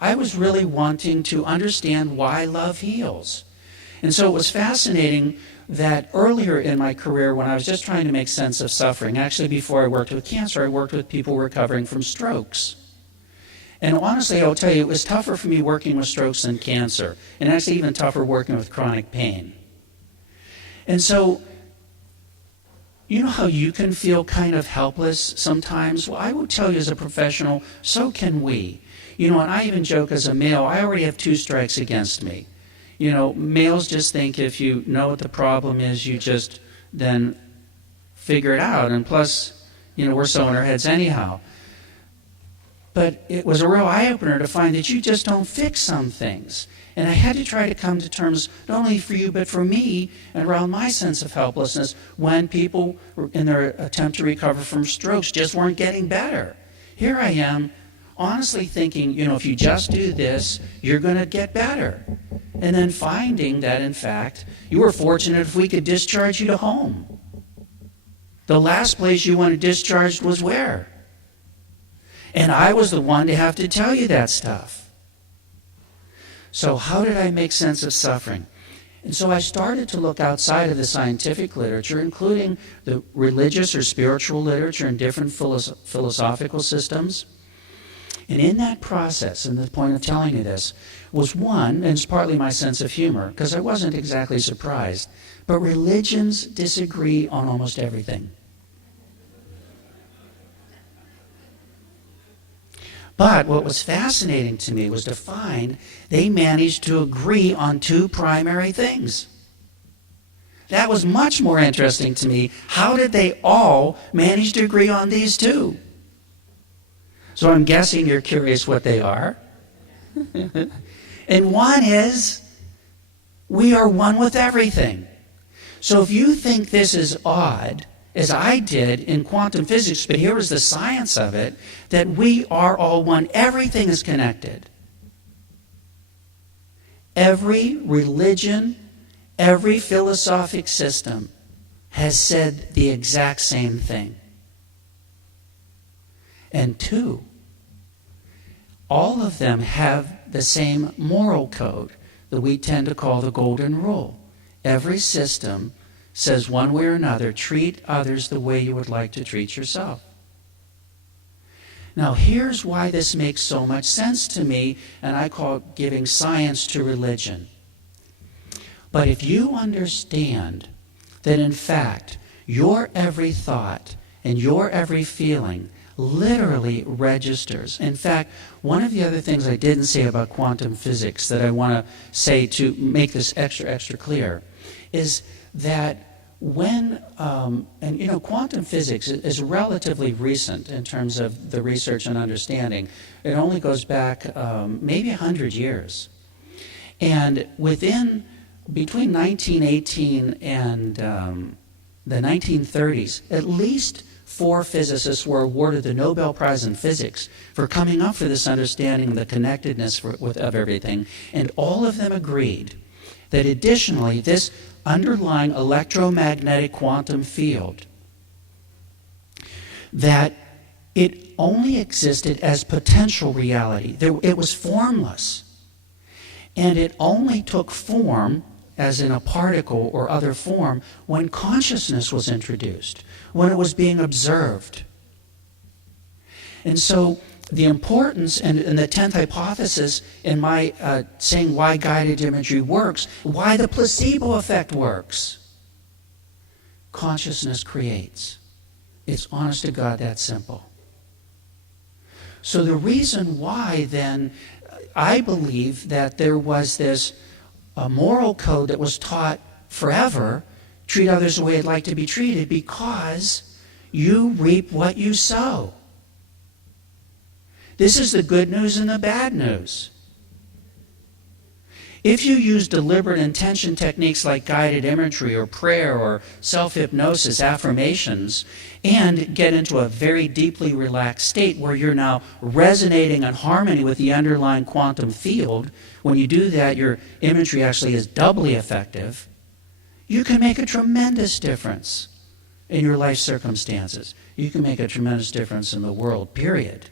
I was really wanting to understand why love heals. And so it was fascinating that earlier in my career, when I was just trying to make sense of suffering, actually before I worked with cancer, I worked with people recovering from strokes. And honestly, I'll tell you, it was tougher for me working with strokes than cancer, and actually even tougher working with chronic pain. And so, you know how you can feel kind of helpless sometimes? Well, I would tell you as a professional, so can we. You know, and I even joke as a male, I already have 2 strikes against me. You know, males just think if you know what the problem is, you just then figure it out. And plus, you know, we're so in our heads anyhow. But it was a real eye-opener to find that you just don't fix some things. And I had to try to come to terms, not only for you, but for me, and around my sense of helplessness when people, in their attempt to recover from strokes, just weren't getting better. Here I am, honestly thinking, you know, if you just do this, you're going to get better. And then finding that, in fact, you were fortunate if we could discharge you to home. The last place you wanted discharged was where? And I was the one to have to tell you that stuff. So how did I make sense of suffering? And so I started to look outside of the scientific literature, including the religious or spiritual literature and different philosophical systems. And in that process, and the point of telling you this, was one, and it's partly my sense of humor, because I wasn't exactly surprised, but religions disagree on almost everything. But what was fascinating to me was to find they managed to agree on 2 primary things. That was much more interesting to me. How did they all manage to agree on these 2? So I'm guessing you're curious what they are. And one is, we are one with everything. So if you think this is odd, as I did in quantum physics, but here is the science of it, that we are all one. Everything is connected. Every religion, every philosophic system has said the exact same thing. And 2, all of them have the same moral code that we tend to call the golden rule. Every system says one way or another, treat others the way you would like to treat yourself. Now, here's why this makes so much sense to me, and I call it giving science to religion. But if you understand that, in fact, your every thought and your every feeling literally registers. In fact, one of the other things I didn't say about quantum physics that I want to say to make this extra clear is that when, and you know, quantum physics is relatively recent in terms of the research and understanding. It only goes back maybe 100 years. And between 1918 and the 1930s, at least 4 physicists were awarded the Nobel Prize in Physics for coming up with this understanding of the connectedness of everything. And all of them agreed that additionally, this underlying electromagnetic quantum field, that it only existed as potential reality. It was formless. And it only took form, as in a particle or other form, when consciousness was introduced, when it was being observed. And so the importance, and the 10th hypothesis in my saying why guided imagery works, why the placebo effect works. Consciousness creates. It's honest to God that simple. So the reason why then I believe that there was this moral code that was taught forever, treat others the way you'd like to be treated, because you reap what you sow. This is the good news and the bad news. If you use deliberate intention techniques like guided imagery or prayer or self-hypnosis, affirmations, and get into a very deeply relaxed state where you're now resonating in harmony with the underlying quantum field, when you do that, your imagery actually is doubly effective. You can make a tremendous difference in your life circumstances. You can make a tremendous difference in the world, period.